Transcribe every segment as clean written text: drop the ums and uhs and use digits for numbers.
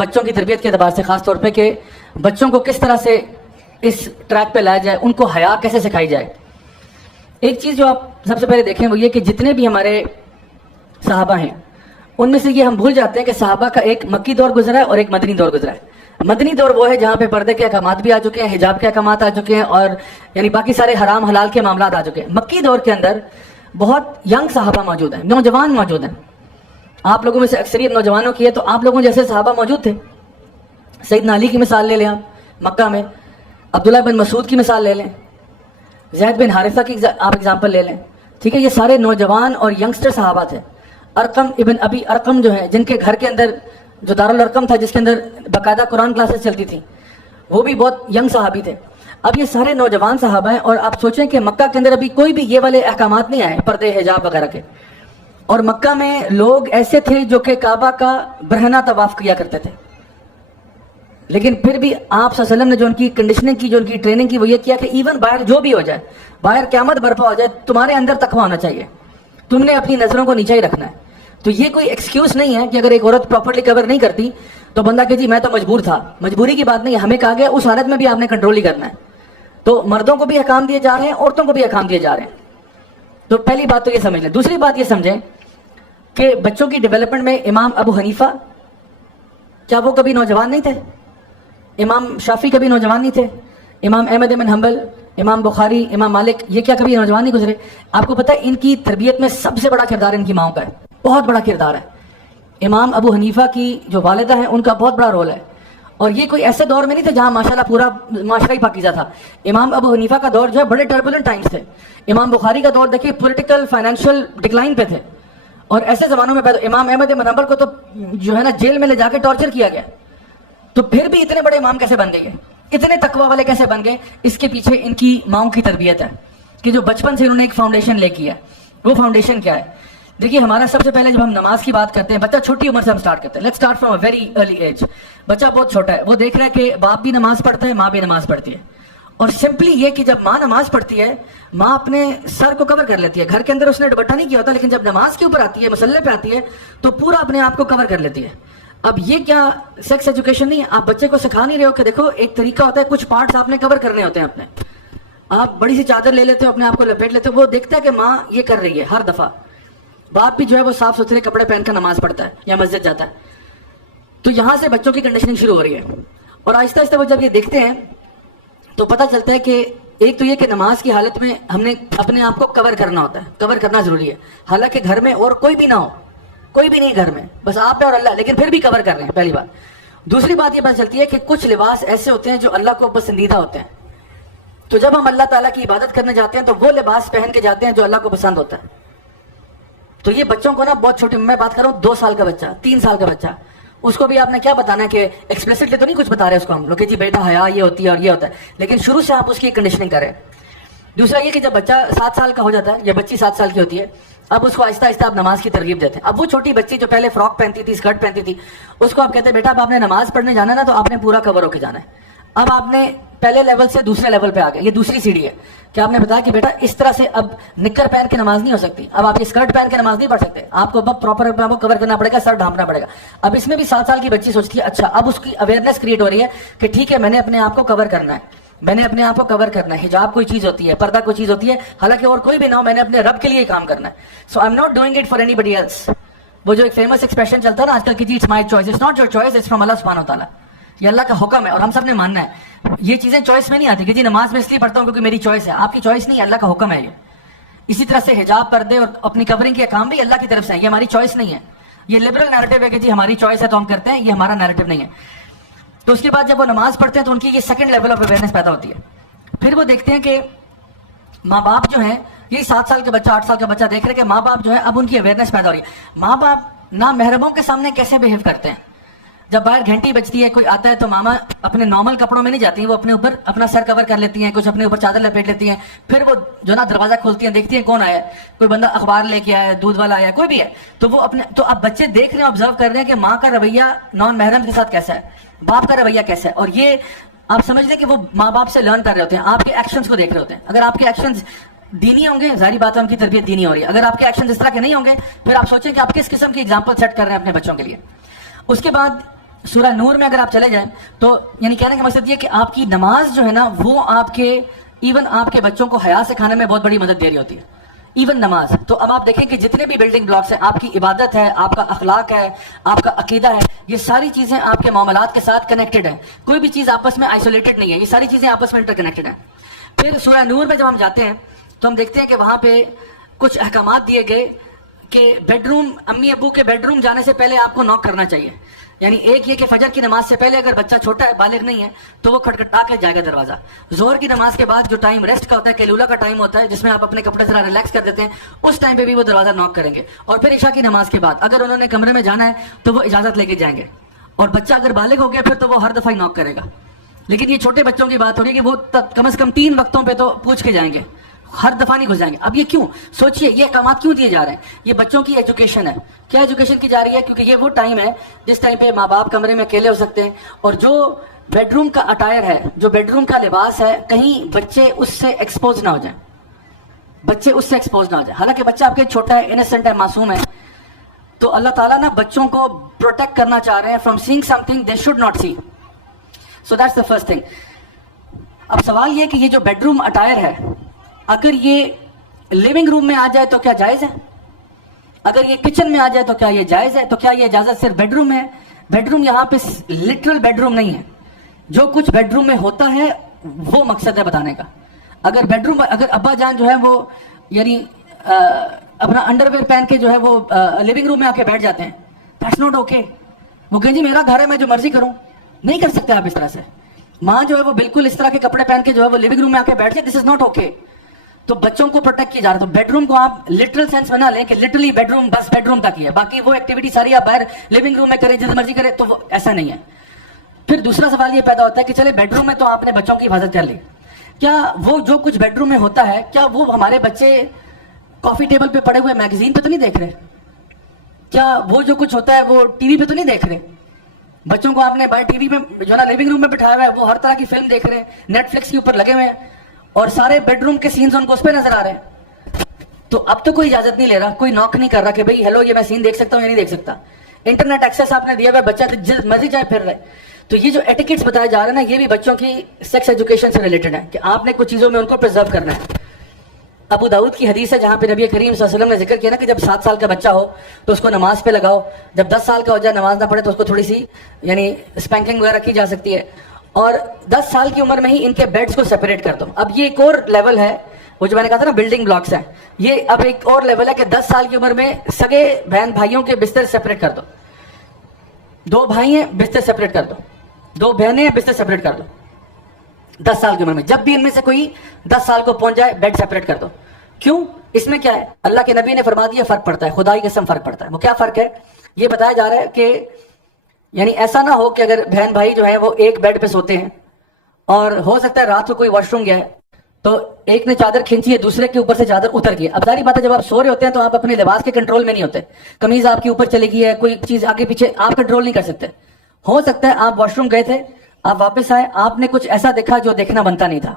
بچوں کی تربیت کے اعتبار سے خاص طور پہ کہ بچوں کو کس طرح سے اس ٹریک پہ لایا جائے, ان کو حیا کیسے سکھائی جائے. ایک چیز جو آپ سب سے پہلے دیکھیں وہ یہ کہ جتنے بھی ہمارے صحابہ ہیں ان میں سے یہ ہم بھول جاتے ہیں کہ صحابہ کا ایک مکی دور گزرا ہے اور ایک مدنی دور گزرا ہے. مدنی دور وہ ہے جہاں پہ پردے کے احکامات بھی آ چکے ہیں, حجاب کے احکامات آ چکے ہیں, اور یعنی باقی سارے حرام حلال کے معاملات آ چکے ہیں. مکی دور کے اندر بہت ینگ صحابہ موجود ہیں, نوجوان موجود ہیں. آپ لوگوں میں سے اکثریت نوجوانوں کی ہے, تو آپ لوگوں جیسے صحابہ موجود تھے. سیدنا علی کی مثال لے لیں آپ مکہ میں, عبداللہ بن مسعود کی مثال لے لیں, زید بن حارثہ کی آپ ایگزامپل لے لیں. ٹھیک ہے, یہ سارے نوجوان اور ینگسٹر صحابہ تھے. ارقم ابن ابی ارقم جو ہیں, جن کے گھر کے اندر جو دارالارقم تھا جس کے اندر باقاعدہ قرآن کلاسز چلتی تھیں, وہ بھی بہت ینگ صحابی تھے. اب یہ سارے نوجوان صحابہ ہیں, اور آپ سوچیں کہ مکہ کے اندر ابھی کوئی بھی یہ والے احکامات نہیں آئے پردے حجاب وغیرہ کے, اور مکہ میں لوگ ایسے تھے جو کہ کعبہ کا برہنہ طواف کیا کرتے تھے. لیکن پھر بھی آپ صلی اللہ علیہ وسلم نے جو ان کی کنڈیشننگ کی, جو ان کی ٹریننگ کی, وہ یہ کیا کہ ایون باہر جو بھی ہو جائے, باہر قیامت برپا ہو جائے, تمہارے اندر تقویٰ ہونا چاہیے, تم نے اپنی نظروں کو نیچے ہی رکھنا ہے. تو یہ کوئی ایکسکیوز نہیں ہے کہ اگر ایک عورت پراپرلی کور نہیں کرتی تو بندہ کہ جی میں تو مجبور تھا. مجبوری کی بات نہیں ہے, ہمیں کہا گیا اس حالت میں بھی آپ نے کنٹرول ہی کرنا ہے. تو مردوں کو بھی احکام دیے جا رہے ہیں, عورتوں کو بھی احکام دیے جا رہے ہیں. تو پہلی بات تو یہ سمجھ لیں. دوسری بات یہ سمجھیں کہ بچوں کی ڈیولپمنٹ میں امام ابو حنیفہ, کیا وہ کبھی نوجوان نہیں تھے؟ امام شافعی کبھی نوجوان نہیں تھے؟ امام احمد بن حنبل, امام بخاری, امام مالک, یہ کیا کبھی نوجوان نہیں گزرے؟ آپ کو پتہ ہے ان کی تربیت میں سب سے بڑا کردار ان کی ماؤں کا ہے, بہت بڑا کردار ہے. امام ابو حنیفہ کی جو والدہ ہیں ان کا بہت بڑا رول ہے, اور یہ کوئی ایسے دور میں نہیں تھے جہاں ماشاءاللہ پورا معاشرہ ہی پاکیزہ تھا. امام ابو حنیفہ کا دور جو ہے بڑے ٹربولنٹ ٹائمز تھے. امام بخاری کا دور دیکھیے پولیٹیکل فائنینشیل ڈکلائن پہ تھے, اور ایسے زمانوں میں پیدا. امام احمد بن حنبل کو تو جو ہے نا جیل میں لے جا کے ٹارچر کیا گیا, تو پھر بھی اتنے بڑے امام کیسے بن گئے, اتنے تقویٰ والے کیسے بن گئے؟ اس کے پیچھے ان کی ماؤں کی تربیت ہے کہ جو بچپن سے انہوں نے ایک فاؤنڈیشن لے کی ہے. وہ فاؤنڈیشن کیا ہے؟ دیکھیے ہمارا سب سے پہلے جب ہم نماز کی بات کرتے ہیں, بچہ چھوٹی عمر سے ہم سٹارٹ کرتے ہیں. Let's start from a very early age. بچہ بہت چھوٹا ہے, وہ دیکھ رہا ہے کہ باپ بھی نماز پڑھتا ہے, ماں بھی نماز پڑھتی ہے, اور سمپلی یہ کہ جب ماں نماز پڑھتی ہے, ماں اپنے سر کو کور کر لیتی ہے. گھر کے اندر اس نے دوپٹہ نہیں کیا ہوتا, لیکن جب نماز کے اوپر آتی ہے, مصلی پہ آتی ہے, تو پورا اپنے آپ کو کور کر لیتی ہے. اب یہ کیا سیکس ایجوکیشن نہیں ہے؟ آپ بچے کو سکھا نہیں رہے ہو کہ دیکھو ایک طریقہ ہوتا ہے, کچھ پارٹس آپ نے کور کرنے ہوتے ہیں اپنے. آپ بڑی سی چادر لے لیتے ہو, اپنے آپ کو لپیٹ لیتے ہو, وہ دیکھتا ہے کہ ماں یہ کر رہی ہے ہر دفعہ. باپ بھی جو ہے وہ صاف ستھرے کپڑے پہن کر نماز پڑھتا ہے یا مسجد جاتا ہے. تو یہاں سے بچوں کی کنڈیشننگ شروع ہو رہی ہے, اور آہستہ آہستہ وہ جب یہ دیکھتے ہیں تو پتہ چلتا ہے کہ ایک تو یہ کہ نماز کی حالت میں ہم نے اپنے آپ کو کور کرنا ہوتا ہے, کور کرنا ضروری ہے. حالانکہ گھر میں اور کوئی بھی نہ ہو, کوئی بھی نہیں گھر میں, بس آپ اور اللہ, لیکن پھر بھی کور کر رہے ہیں, پہلی بات. دوسری بات یہ پتہ چلتی ہے کہ کچھ لباس ایسے ہوتے ہیں جو اللہ کو پسندیدہ ہوتے ہیں. تو جب ہم اللہ تعالیٰ کی عبادت کرنے جاتے ہیں تو وہ لباس پہن کے جاتے ہیں جو اللہ کو پسند ہوتا ہے. تو یہ بچوں کو نا بہت چھوٹے, میں بات کر رہا ہوں 2 سال کا بچہ, 3 سال کا بچہ, اس کو بھی آپ نے کیا بتانا ہے کہ ایکسپلیسٹلی تو نہیں کچھ بتا رہے اس کو ہم لوگ کہ جی بیٹا حیا یہ ہوتی ہے اور یہ ہوتا ہے, لیکن شروع سے آپ اس کی کنڈیشننگ کریں. دوسرا یہ کہ جب بچہ 7 سال کا ہو جاتا ہے یا بچی 7 سال کی ہوتی ہے, اب اس کو آہستہ آہستہ آپ نماز کی ترغیب دیتے ہیں. اب وہ چھوٹی بچی جو پہلے فراک پہنتی تھی, اسکرٹ پہنتی تھی, اس کو آپ کہتے ہیں بیٹا اب آپ نے نماز پڑھنے جانا ہے نا, تو آپ نے پورا کور ہو کے جانا ہے. اب آپ نے پہلے لیول سے دوسرے لیول پہ آ گئے, یہ دوسری سیڑھی ہے کہ آپ نے بتایا کہ بیٹا اس طرح سے اب نکر پہن کے نماز نہیں ہو سکتی, اب آپ یہ اسکرٹ پہن کے نماز نہیں پڑھ سکتے, آپ کو اب پراپر اپنا کو کور کرنا پڑے گا, سر ڈھانپنا پڑے گا. اب اس میں بھی 7 سال کی بچی سوچتی ہے, اچھا اب اس کی اویئرنیس کریٹ ہو رہی ہے کہ ٹھیک ہے میں نے اپنے آپ کو کور کرنا ہے, میں نے اپنے آپ کو کور کرنا ہے. حجاب کوئی چیز ہوتی ہے, پردہ کوئی چیز ہوتی ہے, حالانکہ اور کوئی بھی نہ ہو, میں نے اپنے رب کے لیے کام کرنا ہے. So I am not doing it for anybody else. وہ جو ایک فیمس ایکسپریشن چلتا ہے نا آج کل کی, جی it's my choice, it's not your choice, it's from اللہ سبحانہ و تعالیٰ. یہ اللہ کا حکم ہے اور ہم سب نے ماننا ہے. یہ چیزیں چوائس میں نہیں آتی کہ جی نماز میں اس لیے پڑھتا ہوں کیونکہ میری چوائس ہے. آپ کی چوائس نہیں ہے, اللہ کا حکم ہے یہ. اسی طرح سے حجاب, پردے اور اپنی کورنگ کے کام بھی اللہ کی طرف سے ہیں, یہ ہماری چوائس نہیں ہے. یہ لبرل نیریٹو ہے کہ جی ہماری چوائس ہے تو ہم کرتے ہیں, یہ ہمارا نیریٹو نہیں ہے. تو اس کے بعد جب وہ نماز پڑھتے ہیں تو ان کی یہ سیکنڈ لیول آف اویئرنیس پیدا ہوتی ہے. پھر وہ دیکھتے ہیں کہ ماں باپ جو ہیں, یہی 7 سال کا بچہ 8 سال کا بچہ دیکھ رہے کہ ماں باپ جو ہے اب ان کی اویئرنیس پیدا ہو رہی ہے. ماں باپ نامحرموں کے سامنے کیسے بہیو کرتے ہیں. جب باہر گھنٹی بجتی ہے, کوئی آتا ہے, تو ماما اپنے نارمل کپڑوں میں نہیں جاتی ہیں, وہ اپنے اوپر اپنا سر کور کر لیتی ہیں, کچھ اپنے اوپر چادر لپیٹ لیتی ہیں. پھر وہ جو نا دروازہ کھولتی ہیں, دیکھتی ہیں کون آیا ہے, کوئی بندہ اخبار لے کے آیا ہے, دودھ والا آیا ہے, کوئی بھی ہے. تو وہ اپنے, تو اب بچے دیکھ رہے ہیں, آبزرو کر رہے ہیں کہ ماں کا رویہ نان محرم کے ساتھ کیسا ہے, باپ کا رویہ کیسا ہے. اور یہ آپ سمجھ لیں کہ وہ ماں باپ سے لرن کر رہے ہوتے ہیں, آپ کے ایکشنز کو دیکھ رہے ہوتے ہیں. اگر آپ کے ایکشنز دینی ہوں گے, ظاہری بات ہے ان کی تربیت دینی ہو رہی ہے. اگر آپ کے ایکشنز اس طرح کے نہیں ہوں گے, پھر آپ سوچیں کہ آپ کس قسم کی ایگزامپل سیٹ کر رہے ہیں اپنے بچوں کے لیے. اس کے بعد سورہ نور میں اگر آپ چلے جائیں تو یعنی کہنے کا مقصد یہ کہ آپ کی نماز جو ہے نا وہ آپ کے ایون آپ کے بچوں کو حیا سکھانے میں بہت بڑی مدد دے رہی ہوتی ہے، ایون نماز. تو اب آپ دیکھیں کہ جتنے بھی بلڈنگ بلاکس ہیں، آپ کی عبادت ہے، آپ کا اخلاق ہے، آپ کا عقیدہ ہے، یہ ساری چیزیں آپ کے معاملات کے ساتھ کنیکٹڈ ہیں. کوئی بھی چیز آپس میں آئسولیٹڈ نہیں ہے، یہ ساری چیزیں آپس میں انٹر کنیکٹڈ ہیں. پھر سورہ نور میں جب ہم جاتے ہیں تو ہم دیکھتے ہیں کہ وہاں پہ کچھ احکامات دیے گئے کہ بیڈ روم، امی ابو کے بیڈ روم جانے سے پہلے آپ کو نوک کرنا چاہیے. یعنی ایک یہ کہ فجر کی نماز سے پہلے اگر بچہ چھوٹا ہے، بالغ نہیں ہے، تو وہ کھٹکھٹا کے جائے گا دروازہ. ظہر کی نماز کے بعد جو ٹائم ریسٹ کا ہوتا ہے، قیلولہ کا ٹائم ہوتا ہے، جس میں آپ اپنے کپڑے ذرا ریلیکس کر دیتے ہیں، اس ٹائم پہ بھی وہ دروازہ نوک کریں گے. اور پھر عشاء کی نماز کے بعد اگر انہوں نے کمرے میں جانا ہے تو وہ اجازت لے کے جائیں گے. اور بچہ اگر بالغ ہو گیا پھر تو وہ ہر دفعہ ہی نوک کرے گا. لیکن یہ چھوٹے بچوں کی بات ہو رہی ہے کہ وہ کم از کم 3 وقتوں پہ تو پوچھ کے جائیں گے، ہر دفعہ نہیں گھس جائیں گے. اب یہ کیوں؟ سوچئے یہ احکامات کیوں دیے جا رہے ہیں؟ یہ بچوں کی ایجوکیشن ہے. کیا ایجوکیشن کی جا رہی ہے؟ کیونکہ یہ وہ ٹائم ہے جس ٹائم پہ ماں باپ کمرے میں اکیلے ہو سکتے ہیں، اور جو بیڈ روم کا اٹائر ہے، جو بیڈ روم کا لباس ہے، کہیں بچے اس سے ایکسپوز نہ ہو جائیں، بچے اس سے ایکسپوز نہ ہو جائیں. حالانکہ بچہ آپ کے چھوٹا ہے، انسنٹ ہے، معصوم ہے، تو اللہ تعالیٰ نا بچوں کو پروٹیکٹ کرنا چاہ رہے ہیں from seeing something they should not see. So that's the first thing. اب سوال یہ کہ یہ جو بیڈ روم اٹائر ہے، اگر یہ لیونگ روم میں آ جائے تو کیا جائز ہے؟ اگر یہ کچن میں آ جائے تو کیا یہ جائز ہے؟ تو کیا یہ اجازت صرف بیڈ روم میں ہے؟ بیڈ روم یہاں پہ لٹرل بیڈ روم نہیں ہے. جو کچھ بیڈ روم میں ہوتا ہے وہ مقصد ہے بتانے کا. اگر بیڈ روم، اگر ابا جان جو ہے وہ یعنی اپنا انڈر ویئر پہن کے جو ہے وہ لیونگ روم میں آ کے بیٹھ جاتے ہیں، دیٹس ناٹ اوکے. وہ کہیں جی میرا گھر ہے، میں جو مرضی کروں. نہیں کر سکتے آپ اس طرح سے. ماں جو ہے وہ بالکل اس طرح کے کپڑے پہن کے جو ہے وہ لیونگ روم میں آ کے بیٹھ جائے، دس از ناٹ اوکے. تو بچوں کو پروٹیکٹ کیا جا رہا ہے. تو بیڈ روم کو آپ لٹرل سینس میں نہ لیں کہ لٹرلی بیڈ روم بس بیڈ روم تک ہی ہے، باقی وہ ایکٹیویٹی ساری آپ باہر لیونگ روم میں کریں، جس مرضی کریں، تو وہ ایسا نہیں ہے. پھر دوسرا سوال یہ پیدا ہوتا ہے کہ چلے بیڈ روم میں تو آپ نے بچوں کی حفاظت کر لی، کیا وہ جو کچھ بیڈ روم میں ہوتا ہے کیا وہ ہمارے بچے کافی ٹیبل پہ پڑے ہوئے میگزین پہ تو نہیں دیکھ رہے؟ کیا وہ جو کچھ ہوتا ہے وہ ٹی وی پہ تو نہیں دیکھ رہے؟ بچوں کو آپ نے باہر ٹی وی میں جو ہے نا لیونگ روم میں بٹھایا ہوا ہے، وہ ہر طرح کی فلم دیکھ رہے ہیں، نیٹ فلکس کے اوپر لگے ہوئے ہیں، اور سارے بیڈ روم کے سینز ان کو اس پہ نظر آ رہے ہیں. تو اب تو کوئی اجازت نہیں لے رہا، کوئی نوک نہیں کر رہا کہ بھئی ہیلو یہ میں سین دیکھ سکتا ہوں یا نہیں دیکھ سکتا. انٹرنیٹ ایکسیس آپ نے دیا ہوا ہے، بچہ جس مرضی جائے پھر رہے. تو یہ جو ایٹیکٹس بتائے جا رہے ہیں نا، یہ بھی بچوں کی سیکس ایجوکیشن سے ریلیٹڈ ہے کہ آپ نے کچھ چیزوں میں ان کو پرزرو کرنا ہے. ابو داؤد کی حدیث ہے جہاں پہ نبی کریم صلی اللہ علیہ وسلم نے ذکر کیا نا کہ جب 7 سال کا بچہ ہو تو اس کو نماز پہ لگاؤ، جب 10 سال کا ہو جائے نماز نہ پڑھے تو اس کو تھوڑی سی یعنی اسپینکنگ وغیرہ کی جا سکتی ہے، اور 10 سال کی عمر میں ہی ان کے بیڈز کو سیپریٹ کر دو. اب یہ ایک اور لیول ہے، وہ جو میں نے کہا تھا نا بلڈنگ بلاکس ہیں، یہ اب ایک اور لیول ہے کہ 10 سال کی عمر میں سگے بہن بھائیوں کے بستر سیپریٹ کر دو. 2 بھائی ہیں بستر سیپریٹ کر دو، 2 بہنیں ہیں بستر سیپریٹ کر دو. 10 سال کی عمر میں جب بھی ان میں سے کوئی 10 سال کو پہنچ جائے بیڈ سیپریٹ کر دو. کیوں؟ اس میں کیا ہے؟ اللہ کے نبی نے فرما دیا فرق پڑتا ہے، خدا کی قسم فرق پڑتا ہے. وہ کیا فرق ہے؟ یہ بتایا جا رہا ہے کہ یعنی ایسا نہ ہو کہ اگر بہن بھائی جو ہیں وہ ایک بیڈ پہ سوتے ہیں اور ہو سکتا ہے رات کو کوئی واش روم گیا ہے تو ایک نے چادر کھینچی ہے، دوسرے کے اوپر سے چادر اتر گئی. اب ظاہری بات ہے جب آپ سو رہے ہوتے ہیں تو آپ اپنے لباس کے کنٹرول میں نہیں ہوتے، قمیض آپ کے اوپر چلی گئی ہے، کوئی چیز آگے پیچھے آپ کنٹرول نہیں کر سکتے. ہو سکتا ہے آپ واش روم گئے تھے، آپ واپس آئے، آپ نے کچھ ایسا دیکھا جو دیکھنا بنتا نہیں تھا.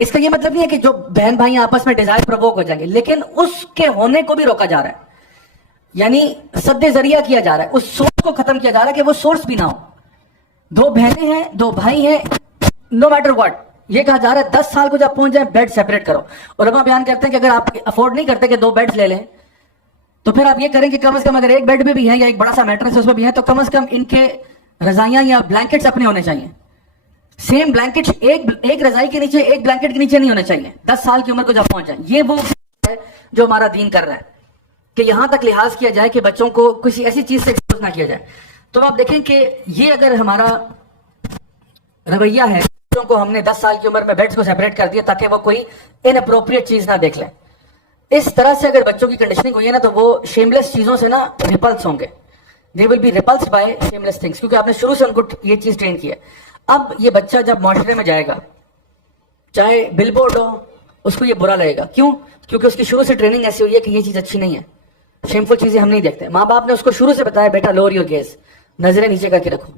اس کا یہ مطلب نہیں ہے کہ جو بہن بھائی آپس میں ڈیزائر پرووک ہو جائیں گے، لیکن اس کے ہونے کو بھی روکا جا رہا ہے، یعنی سد ذریعہ کیا جا رہا ہے، اس سورس کو ختم کیا جا رہا ہے کہ وہ سورس بھی نہ ہو. 2 بہنیں ہیں، 2 بھائی ہیں، نو میٹر واٹ، یہ کہا جا رہا ہے 10 سال کو جب پہنچ جائے بیڈ سیپریٹ کرو. علماء بیان کرتے ہیں کہ اگر آپ افورڈ نہیں کرتے کہ 2 بیڈز لے لیں تو پھر آپ یہ کریں کہ کم از کم اگر ایک بیڈ پہ بھی ہیں یا ایک بڑا سا میٹرس اس پہ بھی ہے تو کم از کم ان کے رضائیاں یا بلینکٹس اپنے ہونے چاہیے. سیم بلینکٹ ایک رضائی کے نیچے ایک بلینکٹ کے نیچے نہیں ہونے چاہیے 10 سال کی عمر کو جب پہنچ جائے. یہ وہ ہے جو ہمارا دین کر رہا ہے کہ یہاں تک لحاظ کیا جائے کہ بچوں کو کسی ایسی چیز سے ایکسپوز نہ کیا جائے. تو آپ دیکھیں کہ یہ اگر ہمارا رویہ ہے، بچوں کو ہم نے 10 سال کی عمر میں بیڈز کو سیپریٹ کر دیا تاکہ وہ کوئی ان اپروپریٹ چیز نہ دیکھ لیں. اس طرح سے اگر بچوں کی کنڈیشننگ ہوئی ہے نا تو وہ شیملیس چیزوں سے نا ریپلس ہوں گے. They will be replaced by shameless things, کیونکہ آپ نے شروع سے ان کو یہ چیز ٹرین کی ہے. اب یہ بچہ جب معاشرے میں جائے گا، چاہے بل بورڈ ہو، اس کو یہ برا لگے گا. کیوں؟ کیونکہ اس کی شروع سے ٹریننگ ایسی ہوئی ہے کہ یہ چیز اچھی نہیں ہے، شیمفل چیزیں ہم نہیں دیکھتے. ماں باپ نے اس کو شروع سے بتایا بیٹا لوور یور گیز، نظریں نیچے کر کے رکھو.